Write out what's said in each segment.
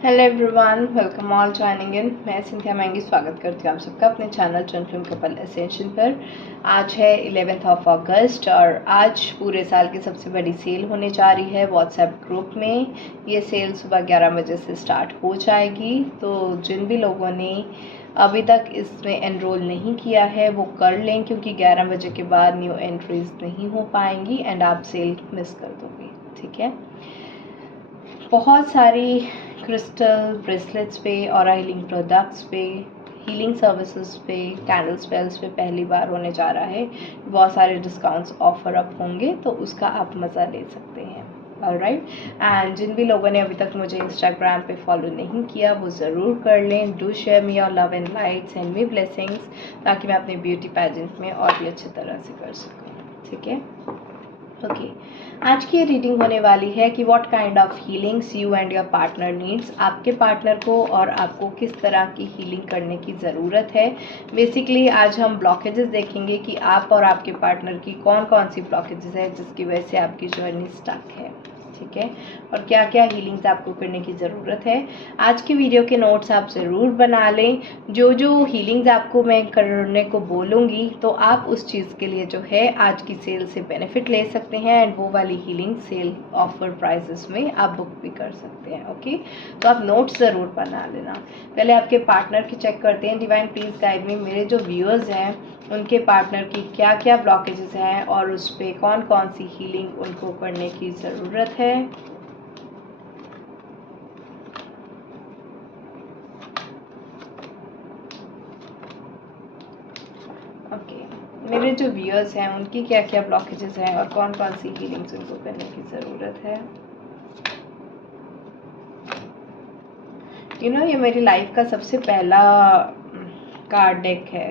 Hello everyone, welcome all joining in. मैं Cynthia महंगी स्वागत करती हूँ आप सबका अपने channel twin flame couple essential पर। आज है 11 अगस्त और आज पूरे साल की सबसे बड़ी सेल होने जा रही है व्हाट्सएप ग्रुप में। ये सेल सुबह 11 बजे से स्टार्ट हो जाएगी, तो जिन भी लोगों ने अभी तक इसमें एनरोल नहीं किया है वो कर लें, क्योंकि 11 बजे के बाद न्यू एंट्रीज नहीं हो पाएंगी एंड आप सेल मिस कर दोगे। ठीक है, बहुत सारी क्रिस्टल ब्रेसलेट्स पे और हीलिंग प्रोडक्ट्स पे, हीलिंग सर्विसेज पे, कैंडल स्पेल्स पे पहली बार होने जा रहा है। बहुत सारे डिस्काउंट्स ऑफर अप होंगे, तो उसका आप मज़ा ले सकते हैं। ऑलराइट, एंड जिन भी लोगों ने अभी तक मुझे इंस्टाग्राम पे फॉलो नहीं किया वो ज़रूर कर लें। Do share me your love and light, send me blessings, ताकि मैं अपने ब्यूटी पैजेंट में और भी अच्छी तरह से कर सकूँ। ठीक है, ओके। आज की रीडिंग होने वाली है कि what kind of healings you and your partner needs. आपके पार्टनर को और आपको किस तरह की हीलिंग करने की ज़रूरत है। बेसिकली आज हम ब्लॉकेजेस देखेंगे कि आप और आपके पार्टनर की कौन कौन सी ब्लॉकेजेस है जिसकी वजह से आपकी जर्नी स्टक है। ठीक है, और क्या क्या हीलिंग्स आपको करने की ज़रूरत है। आज की वीडियो के नोट्स आप ज़रूर बना लें। जो जो हीलिंग्स आपको मैं करने को बोलूँगी तो आप उस चीज़ के लिए जो है आज की सेल से बेनिफिट ले सकते हैं एंड वो वाली हीलिंग सेल ऑफर प्राइसेस में आप बुक भी कर सकते हैं। ओके, तो आप नोट्स ज़रूर बना लेना। पहले आपके पार्टनर की चेक करते हैं। डिवाइन प्लीज़ गाइड मी, मेरे जो व्यूअर्स हैं उनके पार्टनर की क्या क्या ब्लॉकेजेस हैं और उस पर कौन कौन सी हीलिंग उनको करने की ज़रूरत है। ओके, मेरे जो व्यूअर्स हैं उनकी क्या क्या ब्लॉकेजेस हैं और कौन कौन सी हीलिंग्स उनको करने की ज़रूरत है। ये मेरी लाइफ का सबसे पहला कार्ड डेक है।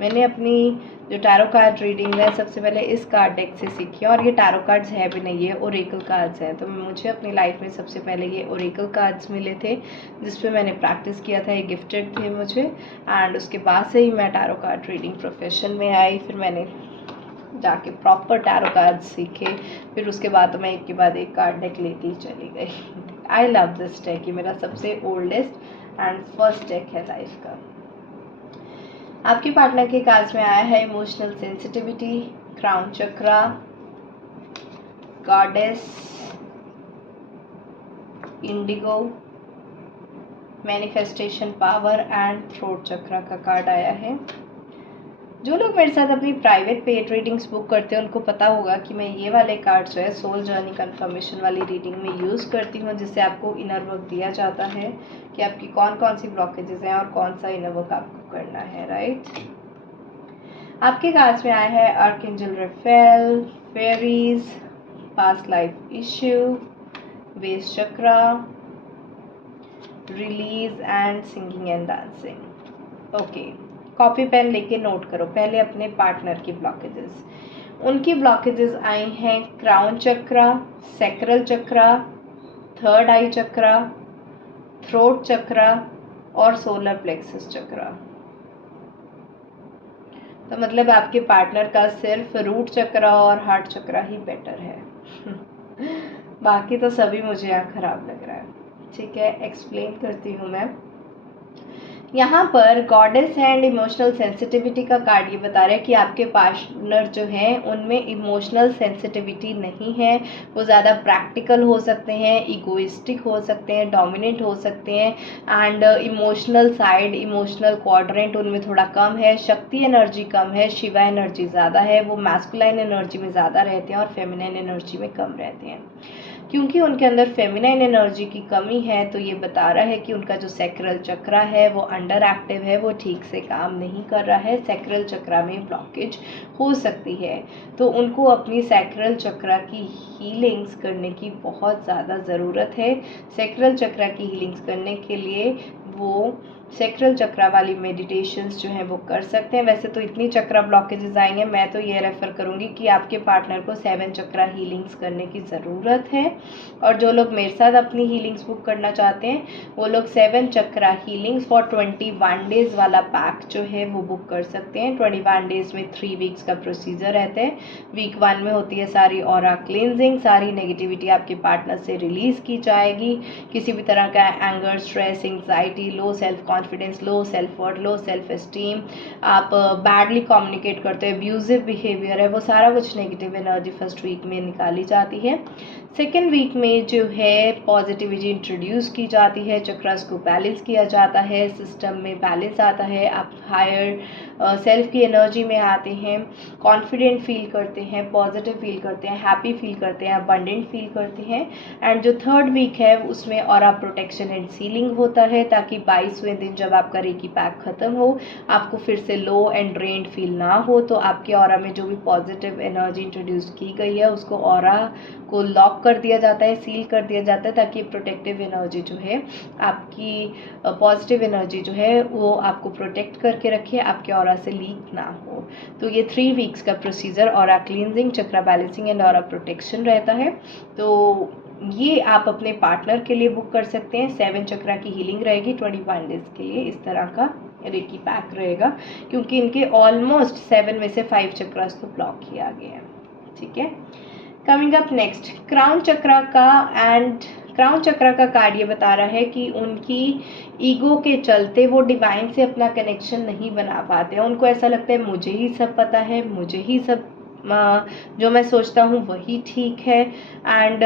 मैंने अपनी जो टैरो कार्ड रीडिंग है सबसे पहले इस कार्ड डेक से सीखी, और ये टैरो कार्ड्स है भी नहीं, ये ओरेकल कार्ड्स हैं। तो मुझे अपनी लाइफ में सबसे पहले ये ओरेकल कार्ड्स मिले थे जिस पे मैंने प्रैक्टिस किया था, ये गिफ्टेड थे मुझे। एंड उसके बाद से ही मैं टैरो कार्ड रीडिंग प्रोफेशन में आई, फिर मैंने जाके प्रॉपर टैरो कार्ड्स सीखे, फिर उसके बाद तो मैं एक के बाद एक कार्ड डेक लेती ही चली गई। आई लव दिस डेक, ये मेरा सबसे ओल्डेस्ट एंड फर्स्ट डेक है लाइफ का। आपके पार्टनर के कार्ड्स में आया है emotional sensitivity, crown chakra, goddess, indigo, manifestation power and throat chakra का कार्ड आया है। जो लोग मेरे साथ अपनी प्राइवेट पेड रीडिंग्स बुक करते हैं उनको पता होगा कि मैं ये वाले कार्ड जो है सोल जर्नी कंफर्मेशन वाली रीडिंग में यूज़ करती हूँ, जिससे आपको इनर वर्क दिया जाता है कि आपकी कौन कौन सी ब्लॉकेजेस हैं और कौन सा इनर वर्क आपको करना है। राइट, आपके कार्ड्स में आया है archangel Raphael, fairies, past life issue, base chakra, release and singing and dancing. Okay, copy pen लेके नोट करो। पहले अपने पार्टनर की ब्लॉकेजेस, उनकी ब्लॉकेजेस आई हैं क्राउन चक्रा, सैक्रल चक्रा, थर्ड आई चक्रा, थ्रोट चक्रा और सोलर प्लेक्सस चक्रा। तो मतलब आपके पार्टनर का सिर्फ रूट चक्रा और हार्ट चक्रा ही बेटर है। बाकी तो सभी मुझे यहाँ खराब लग रहा है। ठीक है, एक्सप्लेन करती हूँ मैं। यहाँ पर गॉडेस एंड इमोशनल सेंसिटिविटी का कार्ड ये बता रहा है कि आपके पार्टनर जो हैं उनमें इमोशनल सेंसिटिविटी नहीं है। वो ज़्यादा प्रैक्टिकल हो सकते हैं, इगोइस्टिक हो सकते हैं, डोमिनेंट हो सकते हैं and emotional side, emotional quadrant उनमें थोड़ा कम है। शक्ति एनर्जी कम है, शिवा एनर्जी ज़्यादा है। वो मैस्कुलाइन एनर्जी में ज़्यादा रहते हैं और फेमिनाइन एनर्जी में कम रहते हैं। क्योंकि उनके अंदर फेमिनाइन एनर्जी की कमी है तो ये बता रहा है कि उनका जो सैक्रल चक्रा है वो अंडर एक्टिव है, वो ठीक से काम नहीं कर रहा है। सैक्रल चक्रा में ब्लॉकेज हो सकती है, तो उनको अपनी सैक्रल चक्रा की हीलिंग्स करने की बहुत ज़्यादा ज़रूरत है। सैक्रल चक्रा की हीलिंग्स करने के लिए वो सेक्रल चक्रा वाली मेडिटेशंस जो हैं वो कर सकते हैं। वैसे तो इतनी चक्रा ब्लॉकेजेस आई हैं, मैं तो ये रेफ़र करूँगी कि आपके पार्टनर को 7 चक्रा हीलिंग्स करने की ज़रूरत है। और जो लोग मेरे साथ अपनी हीलिंग्स बुक करना चाहते हैं वो लोग 7 चक्रा हीलिंग्स फॉर 21 डेज़ वाला पैक जो है वो बुक कर सकते हैं। 21 डेज़ में 3 वीक्स का प्रोसीजर रहता है। वीक 1 में होती है सारी ऑरा क्लींजिंग, सारी नेगेटिविटी आपके पार्टनर से रिलीज़ की जाएगी। किसी भी तरह का anger, stress, anxiety, low self confidence, low self worth, low self esteem, आप बैडली कम्युनिकेट करते हो, अब्यूजिव बिहेवियर है, वो सारा कुछ नेगेटिव एनर्जी फर्स्ट वीक में निकाली जाती है। सेकेंड वीक में जो है पॉजिटिविटी इंट्रोड्यूस की जाती है, चक्रास को बैलेंस किया जाता है, सिस्टम में बैलेंस आता है, आप हायर सेल्फ की एनर्जी में आते हैं, कॉन्फिडेंट फील करते हैं, पॉजिटिव फील करते हैं, हैप्पी फील करते हैं, अबंडेंट फील करते हैं। एंड जो थर्ड वीक है उसमें ऑरा प्रोटेक्शन एंड सीलिंग होता है, ताकि 22वें दिन जब आपका रेकी पैक ख़त्म हो आपको फिर से लो एंड ड्रेन्ड फील ना हो। तो आपके ऑरा में जो भी पॉजिटिव एनर्जी इंट्रोड्यूस की गई है उसको ऑरा को लॉक कर दिया जाता है, सील कर दिया जाता है, ताकि प्रोटेक्टिव एनर्जी जो है आपकी पॉजिटिव एनर्जी जो है वो आपको प्रोटेक्ट करके रखे, आपके ऑरा से लीक ना हो। तो ये 3 वीक्स का procedure aura cleansing, chakra balancing and aura protection रहता है। तो ये आप अपने पार्टनर के लिए बुक कर सकते हैं। 7 चक्रा की हीलिंग रहेगी 21 डेज़ के लिए। इस तरह का रेकी पैक रहेगा, क्योंकि इनके ऑलमोस्ट 7 में से 5 चक्रास तो ब्लॉक किया गया है। ठीक है, कमिंग अप नेक्स्ट क्राउन चक्रा का कार्ड ये बता रहा है कि उनकी ईगो के चलते वो डिवाइन से अपना कनेक्शन नहीं बना पाते हैं। उनको ऐसा लगता है मुझे ही सब पता है, मुझे ही सब जो मैं सोचता हूँ वही ठीक है, एंड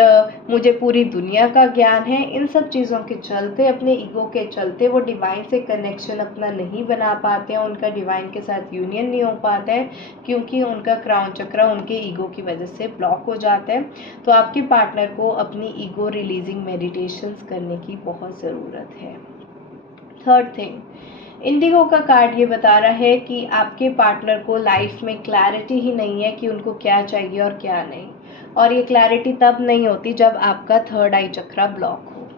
मुझे पूरी दुनिया का ज्ञान है। इन सब चीज़ों के चलते, अपने ईगो के चलते वो डिवाइन से कनेक्शन अपना नहीं बना पाते हैं, उनका डिवाइन के साथ यूनियन नहीं हो पाता है, क्योंकि उनका क्राउन चक्रा उनके ईगो की वजह से ब्लॉक हो जाता है। तो आपके पार्टनर को अपनी ईगो रिलीजिंग मेडिटेशंस करने की बहुत ज़रूरत है। थर्ड थिंग, इंडिगो का कार्ड ये बता रहा है कि आपके पार्टनर को लाइफ में क्लैरिटी ही नहीं है कि उनको क्या चाहिए और क्या नहीं, और ये क्लैरिटी तब नहीं होती जब आपका थर्ड आई चक्रा ब्लॉक हो।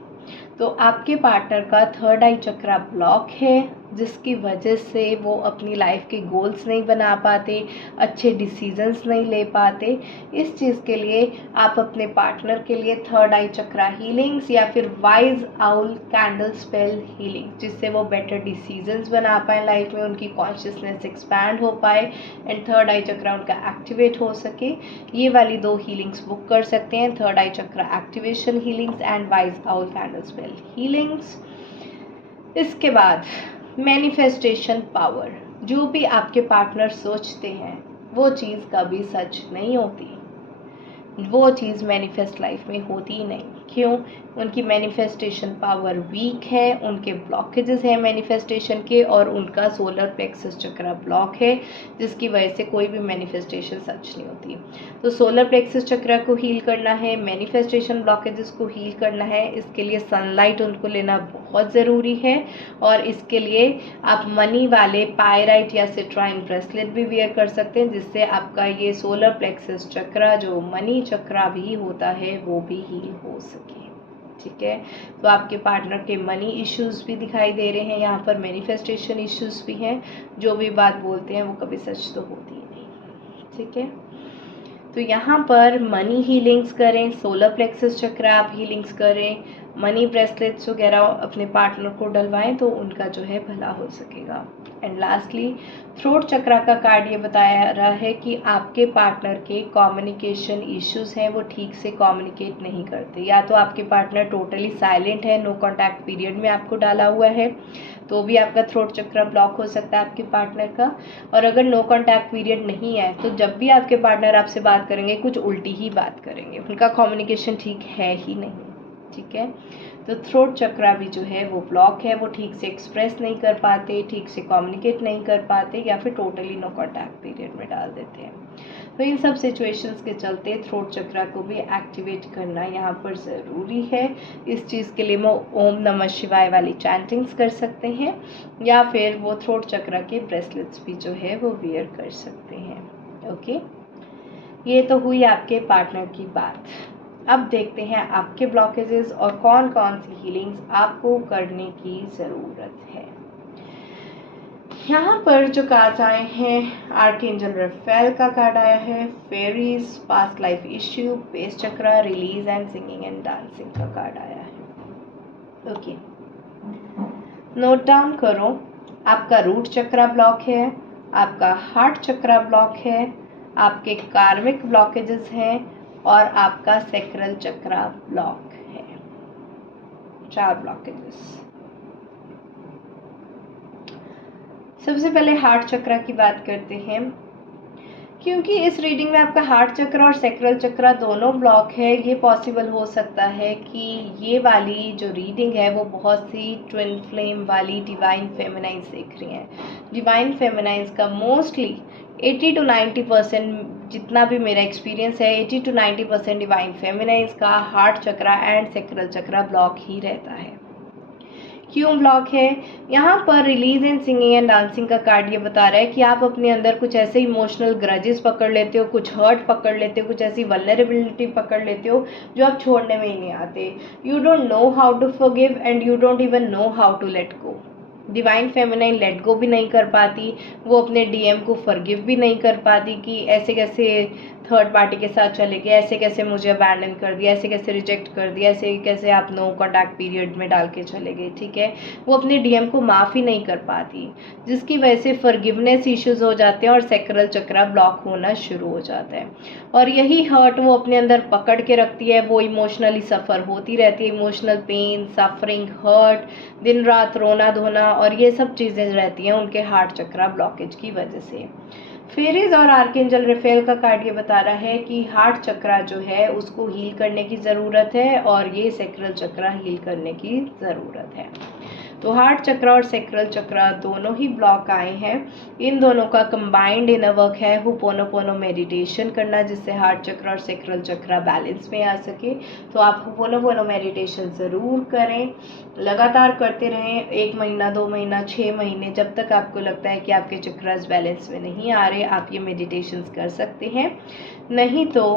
तो आपके पार्टनर का थर्ड आई चक्रा ब्लॉक है, जिसकी वजह से वो अपनी लाइफ के गोल्स नहीं बना पाते, अच्छे डिसीजंस नहीं ले पाते। इस चीज़ के लिए आप अपने पार्टनर के लिए थर्ड आई चक्रा हीलिंग्स या फिर wise owl candle spell healing, जिससे वो बेटर डिसीजंस बना पाए लाइफ में, उनकी कॉन्शियसनेस एक्सपैंड हो पाए एंड थर्ड आई चक्रा उनका एक्टिवेट हो सके, ये वाली 2 हीलिंग्स बुक कर सकते हैं, third I chakra activation healings and wise owl candle spell healings. इसके बाद मैनिफेस्टेशन पावर, जो भी आपके पार्टनर सोचते हैं वो चीज़ कभी सच नहीं होती, वो चीज़ मैनिफेस्ट लाइफ में होती ही नहीं। क्यों? उनकी मैनिफेस्टेशन पावर वीक है, उनके ब्लॉकेजेस हैं मैनिफेस्टेशन के, और उनका सोलर प्लेक्सस चक्रा ब्लॉक है, जिसकी वजह से कोई भी मैनिफेस्टेशन सच नहीं होती। तो सोलर प्लेक्सस चक्रा को हील करना है, मैनिफेस्टेशन ब्लॉकेजेस को हील करना है, इसके लिए सनलाइट उनको लेना बहुत ज़रूरी है। और इसके लिए आप मनी वाले पायराइट या सिट्राइन ब्रेसलेट भी वेयर कर सकते हैं, जिससे आपका ये सोलर प्लेक्सस चक्रा जो मनी चक्रा भी होता है वो भी हील हो सके। ठीक है, तो आपके पार्टनर के मनी इश्यूज भी दिखाई दे रहे हैं यहाँ पर, मैनिफेस्टेशन इश्यूज भी हैं। जो भी बात बोलते हैं वो कभी सच तो होती ही नहीं। ठीक है, तो यहाँ पर मनी हीलिंग्स करें, सोलर प्लेक्सस चक्रा आप हीलिंग्स करें, मनी ब्रेसलेट्स वगैरह अपने पार्टनर को डलवाएं तो उनका जो है भला हो सकेगा। एंड लास्टली थ्रोट चक्रा का कार्ड ये बताया रहा है कि आपके पार्टनर के कम्युनिकेशन इश्यूज हैं, वो ठीक से कम्युनिकेट नहीं करते, या तो आपके पार्टनर टोटली साइलेंट है, नो कॉन्टैक्ट पीरियड में आपको डाला हुआ है, तो भी आपका थ्रोट चक्रा ब्लॉक हो सकता है आपके पार्टनर का। और अगर नो कॉन्टैक्ट पीरियड नहीं है तो जब भी आपके पार्टनर आपसे बात करेंगे कुछ उल्टी ही बात करेंगे, उनका कम्युनिकेशन ठीक है ही नहीं। ठीक है, तो थ्रोट चक्रा भी जो है वो ब्लॉक है, वो ठीक से एक्सप्रेस नहीं कर पाते, ठीक से कम्युनिकेट नहीं कर पाते, या फिर टोटली नो कॉन्टैक्ट पीरियड में डाल देते हैं। तो इन सब सिचुएशंस के चलते थ्रोट चक्रा को भी एक्टिवेट करना यहाँ पर ज़रूरी है। इस चीज़ के लिए वो ओम नमः शिवाय वाली चैंटिंग्स कर सकते हैं, या फिर वो थ्रोट चक्रा के ब्रेसलेट्स भी जो है वो वियर कर सकते हैं। ओके, ये तो हुई आपके पार्टनर की बात। अब देखते हैं आपके ब्लॉकेजेस और कौन कौन सी हीलिंग्स आपको करने की ज़रूरत है। यहाँ पर जो कार्ड्स आए हैं, आर्कएंजल रफेल का कार्ड आया है, fairies, past life issue, base chakra, release and singing and dancing का कार्ड आया है। ओके, नोट डाउन करो, आपका रूट चक्रा ब्लॉक है, आपका हार्ट चक्रा ब्लॉक है, आपके कार्मिक ब्लॉकेजेस हैं और आपका सैक्रल चक्रा ब्लॉक है। 4 ब्लॉकेजेस। सबसे पहले हार्ट चक्रा की बात करते हैं। क्योंकि इस रीडिंग में आपका हार्ट चक्रा और सैक्रल चक्रा दोनों ब्लॉक है, ये पॉसिबल हो सकता है कि ये वाली जो रीडिंग है वो बहुत सी ट्विन फ्लेम वाली डिवाइन फेमिनाइंस देख रही हैं। डिवाइन फेमिनाइंस का मोस्टली 80 to 90% जितना भी मेरा एक्सपीरियंस है, 80 to 90% डिवाइन फेमिनाइंस का heart chakra and sacral chakra block ही रहता है। क्यों ब्लॉक है? यहाँ पर release and singing and dancing का कार्ड ये बता रहा है कि आप अपने अंदर कुछ ऐसे इमोशनल ग्रजेस पकड़ लेते हो, कुछ हर्ट पकड़ लेते हो, कुछ ऐसी वल्नरेबिलिटी पकड़ लेते हो जो आप छोड़ने में ही नहीं आते। You don't know how to forgive and you don't even know how to let go. Divine feminine let go भी नहीं कर पाती, वो अपने डीएम को फॉरगिव भी नहीं कर पाती कि ऐसे कैसे थर्ड पार्टी के साथ चले गए, ऐसे कैसे मुझे अबैंडन कर दिया, ऐसे कैसे रिजेक्ट कर दिया, ऐसे कैसे आप नो कॉन्टैक्ट पीरियड में डाल के चले गए। ठीक है, वो अपने डीएम को माफ़ ही नहीं कर पाती, जिसकी वजह से फॉरगिवनेस इश्यूज हो जाते हैं और सैक्रल चक्रा ब्लॉक होना शुरू हो जाता है। और यही हर्ट वो अपने अंदर पकड़ के रखती है, वो इमोशनली सफ़र होती रहती है, इमोशनल पेन, सफरिंग, हर्ट, दिन रात रोना धोना और ये सब चीज़ें रहती हैं उनके हार्ट चक्रा ब्लॉकेज की वजह से। फेरीज और आर्कएंजल रफेल का कार्ड ये बता रहा है कि हार्ट चक्रा जो है उसको हील करने की ज़रूरत है और ये सैक्रल चक्रा हील करने की ज़रूरत है। तो हार्ट चक्रा और सैक्रल चक्रा दोनों ही ब्लॉक आए हैं। इन दोनों का कंबाइंड इनर वर्क है होपोनोपोनो मेडिटेशन करना, जिससे हार्ट चक्रा और सैक्रल चक्रा बैलेंस में आ सके। तो आप होपोनोपोनो मेडिटेशन ज़रूर करें, लगातार करते रहें, 1 महीना, 2 महीना, 6 महीने, जब तक आपको लगता है कि आपके चक्रास बैलेंस में नहीं आ रहे, आप ये मेडिटेशंस कर सकते हैं। नहीं तो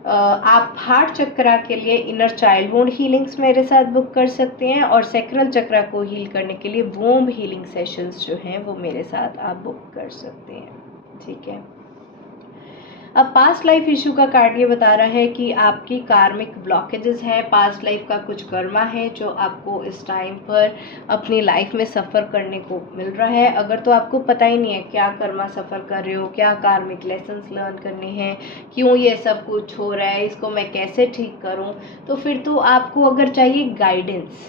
आप हार्ट चक्रा के लिए इनर चाइल्ड वुंड हीलिंग्स मेरे साथ बुक कर सकते हैं और सैक्रल चक्रा को हील करने के लिए वोम हीलिंग सेशंस जो हैं वो मेरे साथ आप बुक कर सकते हैं। ठीक है, अब पास्ट लाइफ इशू का कार्ड ये बता रहा है कि आपकी कार्मिक ब्लॉकेजेस हैं, पास्ट लाइफ का कुछ कर्मा है जो आपको इस टाइम पर अपनी लाइफ में सफ़र करने को मिल रहा है। अगर तो आपको पता ही नहीं है क्या कर्मा सफ़र कर रहे हो, क्या कार्मिक लेसन्स लर्न करने हैं, क्यों ये सब कुछ हो रहा है, इसको मैं कैसे ठीक करूँ, तो फिर तो आपको अगर चाहिए गाइडेंस,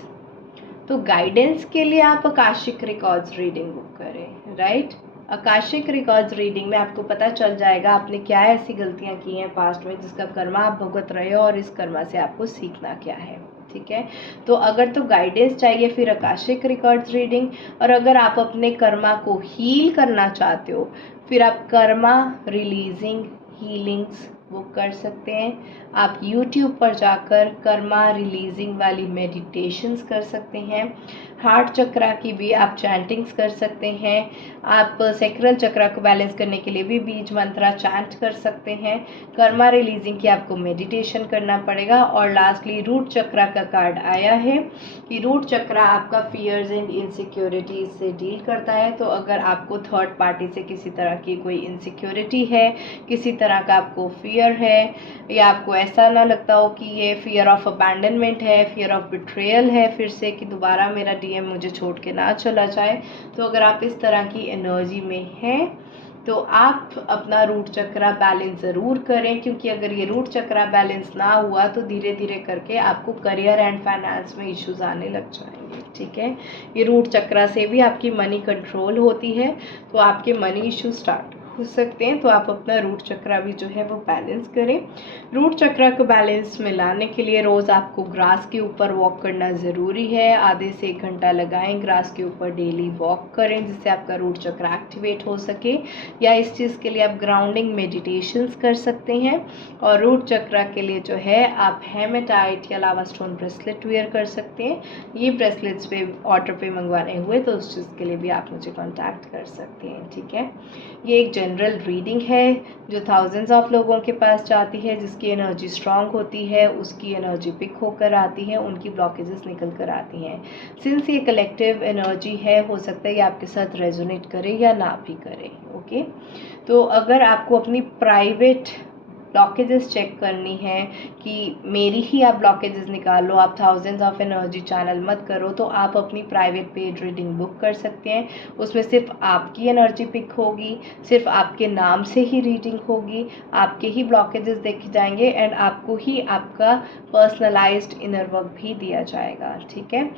तो गाइडेंस के लिए आप आकाशिक रिकॉर्ड्स रीडिंग बुक करें। राइट, आकाशिक रिकॉर्ड्स रीडिंग में आपको पता चल जाएगा आपने क्या ऐसी गलतियां की हैं पास्ट में जिसका कर्मा आप भुगत रहे हो और इस कर्मा से आपको सीखना क्या है। ठीक है, तो अगर तो गाइडेंस चाहिए फिर आकाशिक रिकॉर्ड्स रीडिंग, और अगर आप अपने कर्मा को हील करना चाहते हो फिर आप कर्मा रिलीजिंग हीलिंग्स बुक कर सकते हैं। आप YouTube पर जाकर कर्मा रिलीजिंग वाली मेडिटेशंस कर सकते हैं। हार्ट चक्रा की भी आप चैंटिंग्स कर सकते हैं। आप सैक्रल चक्रा को बैलेंस करने के लिए भी बीज मंत्रा चैंट कर सकते हैं। कर्मा रिलीजिंग की आपको मेडिटेशन करना पड़ेगा। और लास्टली रूट चक्रा का कार्ड आया है कि रूट चक्रा आपका फियर्स एंड इनसिक्योरिटीज से डील करता है। तो अगर आपको थर्ड पार्टी से किसी तरह की कोई इनसिक्योरिटी है, किसी तरह का आपको फियर है, या आपको ऐसा ना लगता हो कि ये फियर ऑफ अबैंडनमेंट है, फियर ऑफ बिट्रेयल है फिर से कि दोबारा मेरा डीएम मुझे छोड़ के ना चला जाए, तो अगर आप इस तरह की एनर्जी में हैं तो आप अपना रूट चक्रा बैलेंस ज़रूर करें, क्योंकि अगर ये रूट चक्रा बैलेंस ना हुआ तो धीरे धीरे करके आपको करियर एंड फाइनेंस में इश्यूज आने लग जाएंगे। ठीक है, ये रूट चक्रा से भी आपकी मनी कंट्रोल होती है, तो आपके मनी इश्यू स्टार्ट हो सकते हैं। तो आप अपना रूट चक्रा भी जो है वो बैलेंस करें। रूट चक्रा को बैलेंस में लाने के लिए रोज़ आपको ग्रास के ऊपर वॉक करना ज़रूरी है। आधे से 1 घंटा लगाएं, ग्रास के ऊपर डेली वॉक करें जिससे आपका रूट चक्रा एक्टिवेट हो सके। या इस चीज़ के लिए आप ग्राउंडिंग मेडिटेशंस कर सकते हैं। और रूट चक्रा के लिए जो है आप हेमेटाइट या लावा स्टोन ब्रेसलेट वेयर कर सकते हैं। ये ब्रेसलेट्स पे ऑर्डर पे मंगवाने हुए तो उस चीज़ के लिए भी आप मुझे कॉन्टैक्ट कर सकते हैं। ठीक है, ये एक जनरल रीडिंग है जो थाउजेंड्स ऑफ लोगों के पास जाती है। जिसकी एनर्जी स्ट्रांग होती है उसकी एनर्जी पिक होकर आती है, उनकी ब्लॉकेजेस निकल कर आती हैं। सिंस ये कलेक्टिव एनर्जी है, हो सकता है ये आपके साथ रेजोनेट करे या ना भी करे। ओके, तो अगर आपको अपनी प्राइवेट ब्लॉकेजेस चेक करनी है कि मेरी ही आप ब्लॉकेजेस निकालो, आप थाउजेंड्स ऑफ एनर्जी चैनल मत करो, तो आप अपनी प्राइवेट पेड रीडिंग बुक कर सकते हैं। उसमें सिर्फ आपकी एनर्जी पिक होगी, सिर्फ आपके नाम से ही रीडिंग होगी, आपके ही ब्लॉकेजेस देखे जाएंगे एंड आपको ही आपका पर्सनलाइज्ड इनर वर्क भी दिया जाएगा। ठीक है,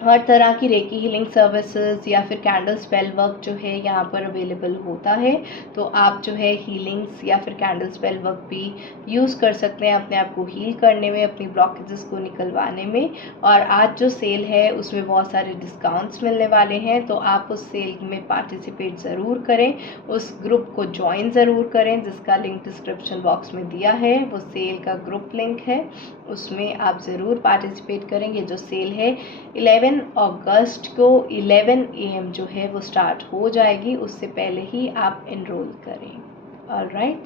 हर तरह की रेकी हीलिंग सर्विसेज या फिर कैंडल स्पेल वर्क जो है यहाँ पर अवेलेबल होता है। तो आप जो है हीलिंग्स या फिर कैंडल स्पेल वर्क भी यूज़ कर सकते हैं अपने आप को हील करने में, अपनी ब्लॉकेजेस को निकलवाने में। और आज जो सेल है उसमें बहुत सारे डिस्काउंट्स मिलने वाले हैं, तो आप उस सेल में पार्टिसिपेट ज़रूर करें, उस ग्रुप को ज्वाइन ज़रूर करें जिसका लिंक डिस्क्रिप्शन बॉक्स में दिया है। वो सेल का ग्रुप लिंक है, उसमें आप ज़रूर पार्टिसिपेट करें। ये जो सेल है 11 अगस्त को 11 AM जो है वो स्टार्ट हो जाएगी, उससे पहले ही आप एनरोल करें। ऑलराइट,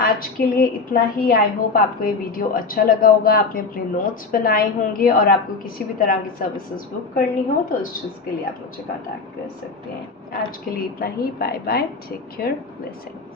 आज के लिए इतना ही। आई होप आपको ये वीडियो अच्छा लगा होगा, आपने अपने नोट्स बनाए होंगे और आपको किसी भी तरह की सर्विसेज बुक करनी हो तो उस चीज़ के लिए आप मुझे कांटेक्ट कर सकते हैं। आज के लिए इतना ही। Bye bye, take care, blessing.